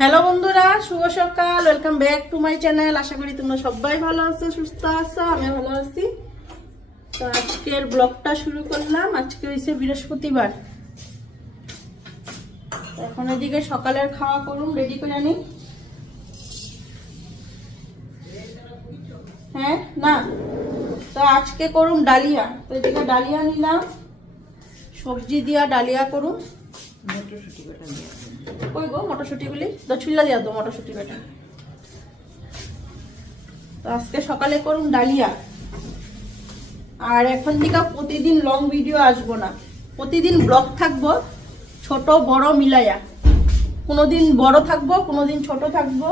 Hello বন্ধুরা, শুভ সকাল। Welcome back to my channel. আশা করি তোমরা সবাই ভালো আছো, সুস্থ আছো। আমি ভালো আছি। তো আজকের ব্লগটা শুরু করলাম। আজকে হইছে বৃহস্পতিবার। এখন এদিকে সকালের খাওয়া করুন, রেডি করে আনি। হ্যাঁ না, তো আজকে করুন ডালিয়া। তো এদিকে ডালিয়া নিলাম, সবজি দিয়া ডালিয়া করুন। মটরশুটি বাটা দিয়া কই গো, মটরশুটিগুলি তো ছুল্লা দিয়া তো মটরশুটি বাটা। তো আজকে সকালে করুন ডালিয়া। আর এখন থেকে প্রতিদিন লং ভিডিও আসবো না, প্রতিদিন ব্লগ থাকবো, ছোট বড় মিলাইয়া। কোনোদিন বড় থাকবো, কোনোদিন ছোট থাকবো।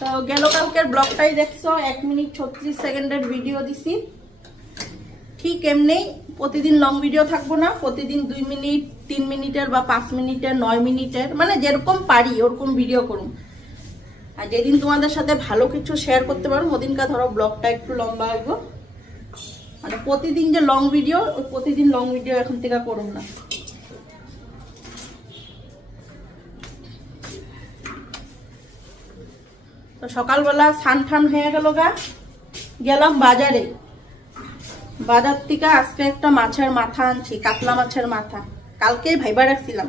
তো গেল কালকের ব্লগটাই দেখছো, 1 মিনিট 36 সেকেন্ডের ভিডিও দিছি। ঠিক এমনি প্রতিদিন লং ভিডিও থাকবো না, প্রতিদিন 2 মিনিট 3 মিনিটের বা 5 মিনিটের 9 মিনিটের, মানে যেরকম পারি ওরকম ভিডিও করুন। আর যেদিন তোমাদের সাথে ভালো কিছু শেয়ার করতে পারো ওদিনকা ধরো ব্লগটা একটু লম্বা হইব। মানে প্রতিদিন যে লং ভিডিও, ওই প্রতিদিন লং ভিডিও এখন থেকে করুন না। তো সকালবেলা স্নান টান হয়ে গেল গেলাম বাজারে। বাজার থেকে আজকে একটা মাছের মাথা আনছি, কাতলা মাছের মাথা। কালকেই ভাইবা রাখছিলাম,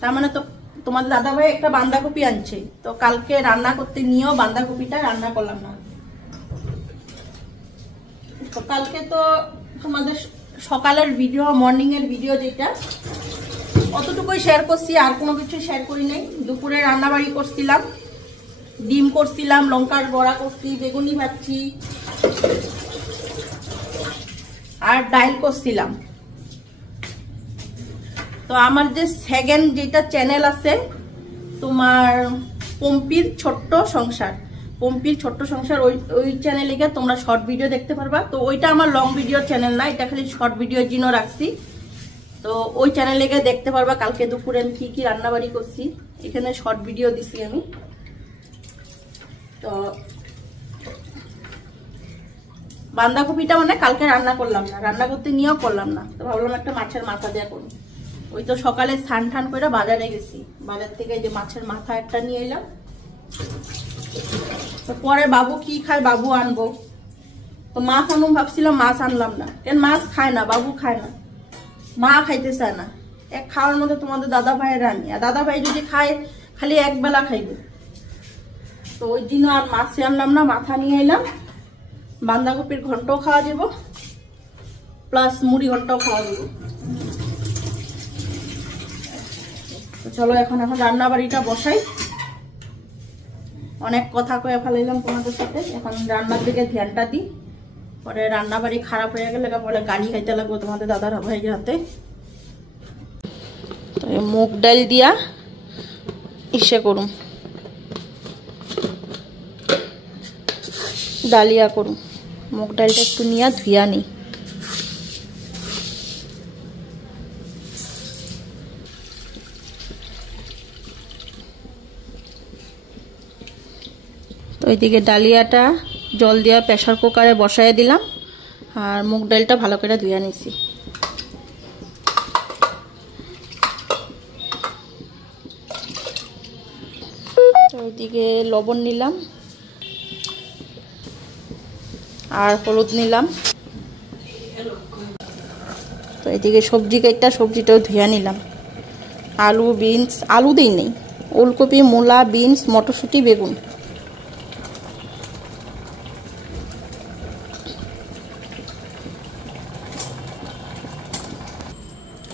তার মানে তো তোমাদের দাদাভাই একটা বাঁধাকপি আনছে। তো কালকে রান্না করতে নিয়েও বাঁধাকপিটা রান্না করলাম না। তো কালকে তো তোমাদের সকালের ভিডিও, মর্নিং এর ভিডিও যেটা, অতটুকুই শেয়ার করছি, আর কোনো কিছু শেয়ার করি নাই। দুপুরে রান্না বাড়ি করছিলাম, ডিম করছিলাম, লঙ্কার বড়া করছি, বেগুনি ভাজছি আর ডাইল করছিলাম। তো আমার যে সেকেন্ড যেটা চ্যানেল আছে তোমার, পম্পির ছোট্ট সংসার, পম্পির ছোট্ট সংসার, ওই চ্যানেলে গিয়ে তোমরা শর্ট ভিডিও দেখতে পারবা। তো ওইটা আমার লং ভিডিও চ্যানেল না, এটা খালি শর্ট ভিডিওর জন্য রাখছি। তো ওই চ্যানেলে গিয়ে দেখতে পারবা কালকে দুপুরে আমি কি কি রান্নাবাড়ি করছি। এখানে শর্ট ভিডিও দিছি আমি। তো বাঁধাকপিটা মানে কালকে রান্না করলাম না, রান্না করতে নিয়েও করলাম না। তো ভাবলাম একটা মাছের মাথা দেওয়া করুন। ওই তো সকালে স্নান টান করে বাজারে গেছি, বাজার থেকে যে মাছের মাথা একটা নিয়ে এলাম। তো পরে বাবু কি খায়, বাবু আনবো। তো মাছ আনুম ভাবছিলাম, মাছ আনলাম না। কেন মাছ খায় না, বাবু খায় না, মা খাইতে চায় না। এক খাওয়ার মধ্যে তোমাদের দাদা ভাইয়ের রানি, আর দাদা ভাই যদি খায় খালি একবেলা খাইবে। তো ওই দিন আর মাছ আনলাম না, মাথা নিয়ে এলাম। বাঁধাকপির ঘন্টও খাওয়া যাব, প্লাস মুড়ি ঘন্টও খাওয়া যাব। তো চলো এখন রান্না বাড়িটা বসাই। অনেক কথা কয়ে ফেলাইলাম তোমাদের সাথে, এখন রান্নার দিকে ধ্যানটা দিই। পরে রান্না বাড়ি খারাপ হয়ে গেলে পরে গালি খাইতে লাগবো তোমাদের দাদার ভাইয়ের হাতে। তো মুগ ডাল দিয়া ইসে করুম, ডালিয়া করুম। মুগ ডালটা একটু নিয়ে ধুইয়া নিই। তো এইদিকে ডালিয়াটা জল দিয়া প্রেসার কুকারে বসায় দিলাম, আর মুগ ডালটা ভালো করে ধুইয়া নিছি। তো এইদিকে লবণ নিলাম আর হলুদ নিলাম। তো এদিকে সবজি কেটে সবজিটাও ধুইয়া নিলাম। আলু, বিনস, আলু দিই নেই, ওলকপি, মূলা, বিনস, মটরশুঁটি, বেগুন।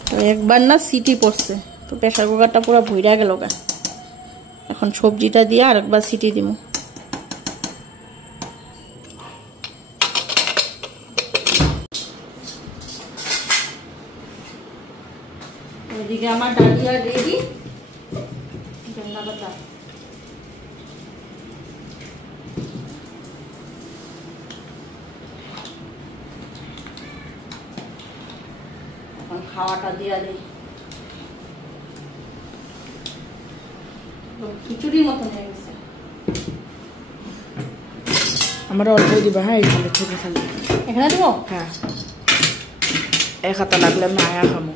তো একবার না সিটি পড়ছে, তো প্রেসার কুকারটা পুরো ভইরা গেল। এখন সবজিটা দিয়ে আর একবার সিটি দিব। এদিকে আমার ডালিয়া রেডি। এখন খাওয়াটা দিয়া দিই। খিচুড়ির মতন হয়ে গেছে। আমার অল্প দিবা হ্যাঁ, এখানে ছোট থাকবে। এখানে দেবো? হ্যাঁ, এক হাতা লাগলে আমি আয়া খামো।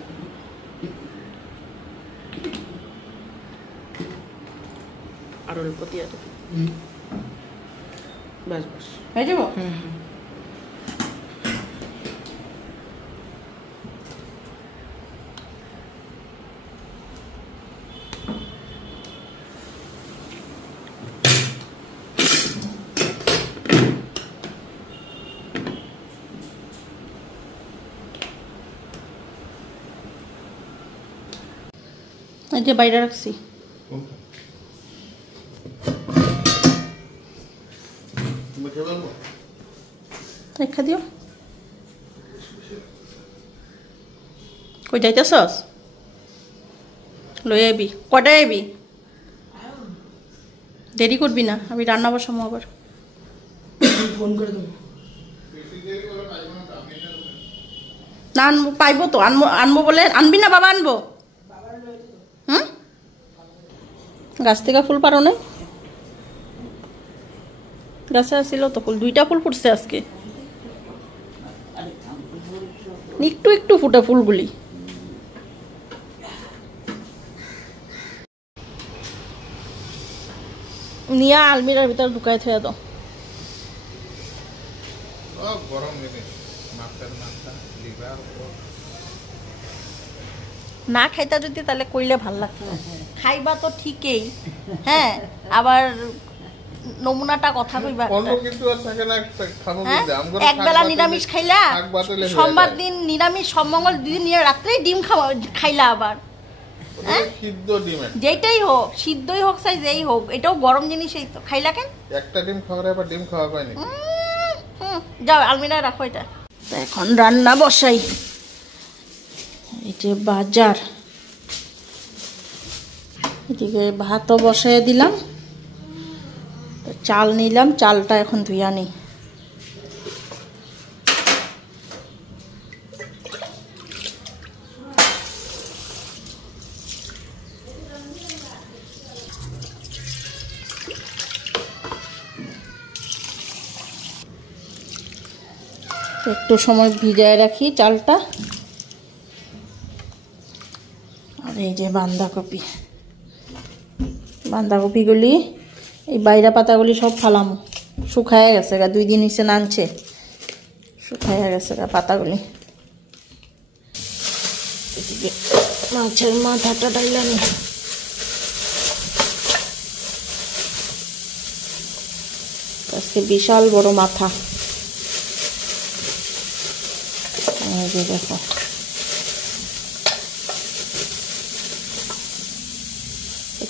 আর অল্প দিয়ে দেবো। বাস বাস হয়ে যাবো? এই যে বাইরে রাখছি। রেখা দিও। কই যাইতেছস? লই আইবি। কটায় আইবি? দেরি করবি না, আমি রান্না বসাবো আবার। ফোন করে দেবো। না আনবো, পাইবো তো, আনবো বলে আনবি না? বাবা আনবো। হুম, গাছ থেকে ফুল পারো না? গাছে আসছিল তো ফুল, 2টা ফুল ফুটছে আজকে, একটু একটু ফুটে ফুলগুলি। নিয়ে আলমিরার ভিতরে ঢুকাই থয়ে দাও। না খাইতা যদি তাহলে কইলে ভাল লাগতো। খাইবা তো ঠিকই, হ্যাঁ, আবার নমুনাটা কথা কইবা। এক বেলা নিরামিষ খাইলা, সোমবার দিন নিরামিষ, সব মঙ্গল দিন রাত্রে ডিম খাইলা আবার। যেটাই হোক, সিদ্ধই হোক চাই যেই হোক, এটাও গরম জিনিসই তো, খাইলা কেন? একটা ডিম খাওয়ার আবার ডিম খাওয়া হয়নি। যাও আলমিরায় রাখো এটা। এখন রান্না বসাই। এই যে বাজার, এদিকে ভাতও বসাই দিলাম, চাল নিলাম, চালটা এখন ধুইয়া নিই। একটু সময় ভিজায় রাখি চালটা। আর এই যে বাঁধাকপি, বাঁধাকপিগুলি এই বাইরা পাতাগুলি সব ফালাম, শুকায় গেছে গা, 2 দিন হয়েছে নানছে, শুকায় গেছে গা পাতাগুলি। এদিকে মাছের মাথাটা ডাইলাম, আজকে বিশাল বড় মাথা। এই যে দেখো,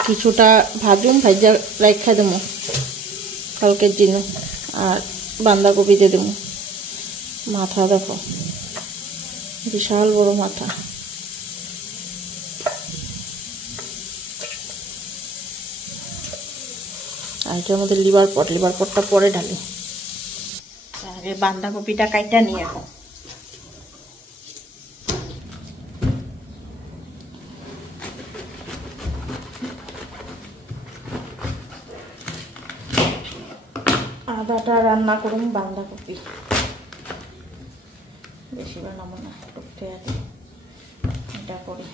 কিছুটা ভাজুম, ভাজা রাখা দেবো কালকের জন্য, আর বাঁধাকপিতে দেবো। মাথা দেখো, বিশাল বড় মাথা। আর এটার মধ্যে লিভার পটটা পরে ঢালি। আগে বাঁধাকপিটা কাইটা নিয়ে এখন আদাটা রান্না করুন। বাঁধাকপি বেশি বানাবো না, টুকতে আছে, এটা করি।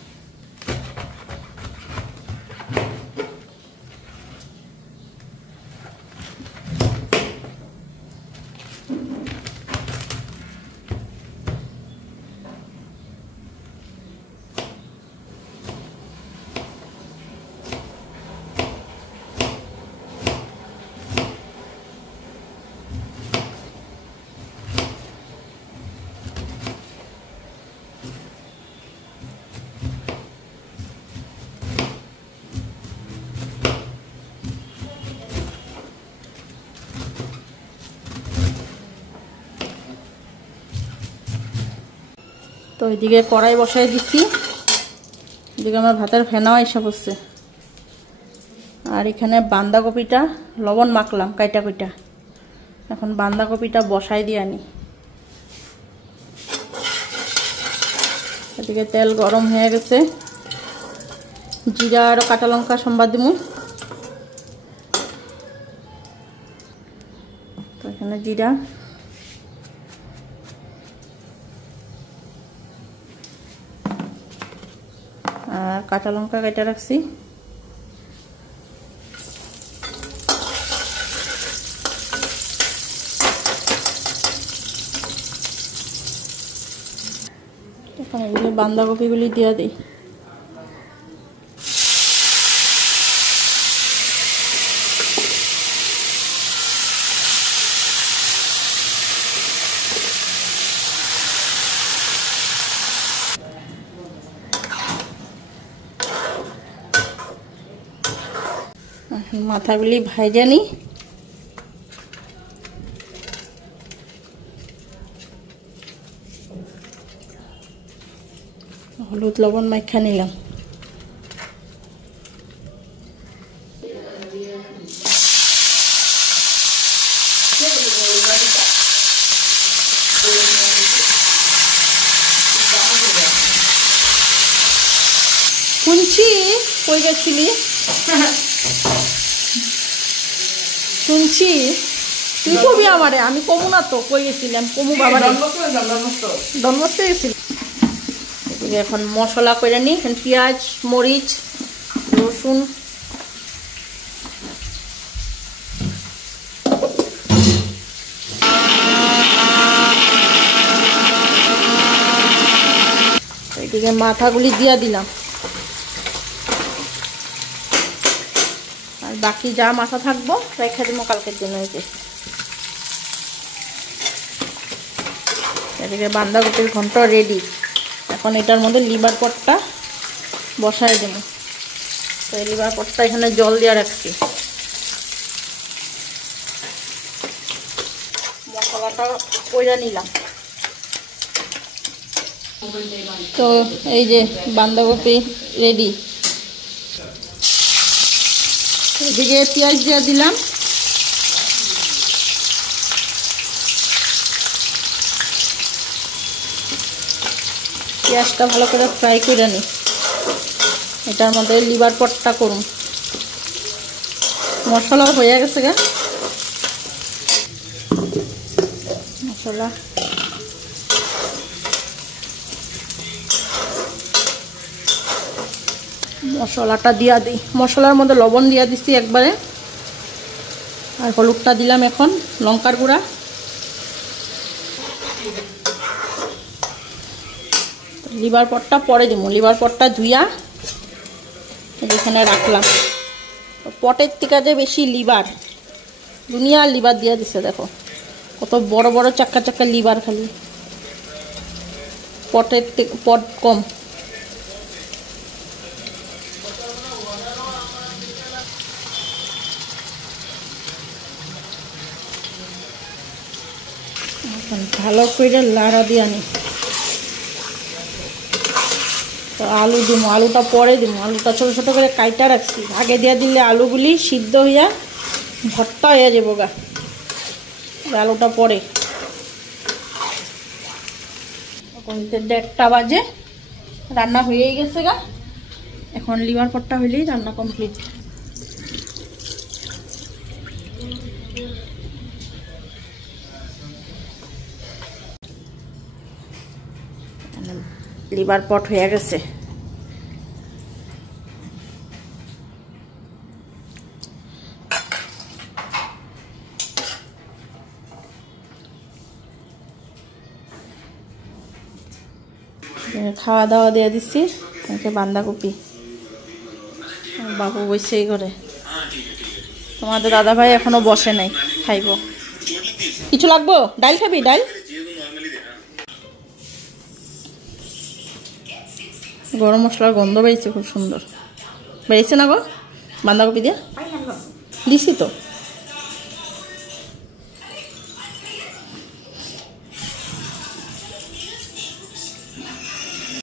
তো এদিকে কড়াই বসাই দিচ্ছি, এদিকে আমার ভাতের ফেনাও এসে পড়ছে। আর এখানে বাঁধাকপিটা লবণ মাখলাম কাইটা কইটা, এখন বাঁধাকপিটা বসাই দিয়ে আনি। এদিকে তেল গরম হয়ে গেছে, জিরা আর কাঁচা লঙ্কা সম্বাদ দিব। তো এখানে জিরা, আর কাঁচা লঙ্কা কেটে রাখছি। এখন এগুলো বাঁধাকপিগুলি দিয়ে দিই। মাথাগুলি ভাজে নি। হলুদ লবণ মাখা নিলাম। শুনছি কই গেছিলি? শুনছি তুই কবি আমারে, আমি কমু না তো। কই গেছিলাম? কমু বাবা ডনবস্তে গেছিল। এখন মশলা করে নি। এখন পেঁয়াজ, মরিচ, রসুন, এদিকে মাথাগুলি দিয়ে দিলাম। আর বাকি যা মাথা থাকবো রেখে দিব কালকের জন্য। এদিকে বাঁধাকপির ঘন্ট রেডি। এখন এটার মধ্যে লিভার পটটা বসায় দেবো। তো এই লিভার পটটা এখানে জল দিয়ে রাখছি। মশলাটা কইরা নিলাম। তো এই যে বাঁধাকপি রেডি। এদিকে পেঁয়াজ দিয়ে দিলাম। পেঁয়াজটা ভালো করে ফ্রাই করে নিই। এটার মধ্যে লিভার পটটা করুন। মশলাও হয়ে গেছে গা। মশলাটা দিয়া দিই। মশলার মধ্যে লবণ দিয়া দিচ্ছি একবারে, আর হলুদটা দিলাম। এখন লঙ্কার গুঁড়া, লিভার পটটা পরে দিব। লিভার পটটা ধুইয়া এখানে রাখলাম। পটের থেকে যে বেশি লিভার, দুনিয়ার লিভার দিয়ে দিছে। দেখো কত বড় বড় চাক্কা চাক্কা লিভার, খালি পটের থেকে পট কম। ভালো করে লাড়া দিয়ে আনি। তো আলু দিব। আলুটা পরে দিব। আলুটা ছোটো ছোটো করে কাইটা রাখছি। আগে দিয়ে দিলে আলুগুলি সিদ্ধ হইয়া ভর্তা হয়ে যাবো গা। আলুটা পরে। এখন 1:30 বাজে, রান্না হয়েই গেছে গা। এখন লিভার পটটা হইলেই রান্না কমপ্লিট। লিভার পট হয়ে গেছে। খাওয়া দাওয়া দিয়ে দিচ্ছি। বাঁধাকপি বাবু বসে করে। তোমাদের দাদা ভাই এখনো বসে নাই, খাইব। কিছু লাগবো? ডাল খাবি? ডাল গরম মশলার গন্ধ বেরিয়েছে, খুব সুন্দর বেরিয়েছে না গো? বাঁধাকপি দিয়ে দিছি তো।